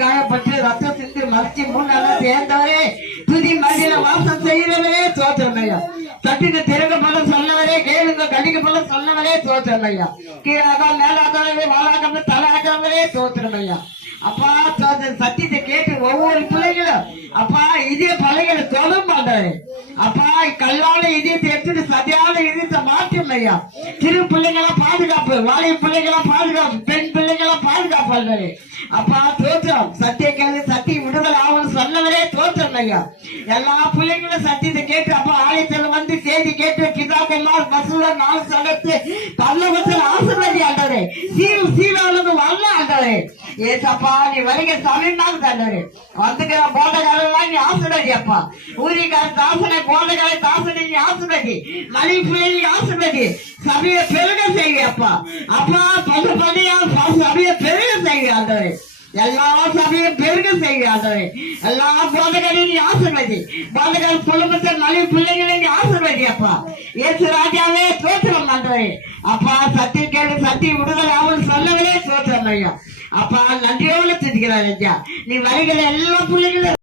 காயப்பட்டு ரத்தம் சிந்து மறைச்சி 3 நாளா சேர்ந்தவரே துதி மதியில வாசம் செய்யறவரே தோற்றமையா. சட்டின திறக்க போல சொன்னவரே, கேளுங்க கடிக்க போல சொன்னவரே தோற்றமையா. கீழாக மேலாதவரே வாழாக தலாதவரே தோற்றமையா. அப்பா சத்தியத்தை கேட்டு ஒவ்வொரு பிள்ளைகளும் அப்பா இதே பள்ளிகளை தொட மாட்டாரு. அப்பா கல்லான இதயத்தை எடுத்துட்டு சதியான இதயத்தை மாற்றும் ஐயா. சிறு பிள்ளைங்களா பாதுகாப்பு, வாலிப பிள்ளைங்களா பாதுகாப்பு, பெண் பிள்ளைங்களா பாதுகாப்பு. அப்பா தோற்றம் சத்திய கேள்வி சத்திய விடுதலை ஆகணும் சொன்னவரே தோற்றம் ஐயா. எல்லா பிள்ளைங்களும் சத்தியத்தை கேட்டு அப்பா ஆலயத்தில் வந்து செய்தி கேட்டு பிதாக்கெல்லாம் பசுல 4 சடத்து பல்லவத்தில் ஆசீர்வாதி ஆண்டவரே. சீவானது வரல ஆண்டவரே. ஏசப்பா நீ வருக சமயமாக தாண்டவரே. வந்துக்கிற போதகாரெல்லாம் நீ ஆசீர்வாதி அப்பா. ஊரிக்கார தாசனை போதகார தாசனை நீ ஆசீர்வாதி. மணி பிள்ளை ஆசீர்வாதி. சபையை பெருக செய்ய அப்பா. அப்பா பள்ளியா சபையை பெருக செய்ய ஆண்டவரே. எல்லா சபையும் பெருக செய்ய ஆண்டவரே. எல்லா போதகரையும் நீ ஆசீர்வாதி. போதகர் குடும்பத்தை மணி பிள்ளைகளை நீ ஆசீர்வாதி அப்பா. ஏசு ராஜாவே தோற்றம் ஆண்டவரே. அப்பா சத்திய கேள்வி சத்திய விடுதலை அவன் சொல்லவரே தோற்றம் ஐயா. அப்பா நன்றியோடு திட்டுகிறார் ஐயா. நீ வருகிற எல்லா பிள்ளைகளும்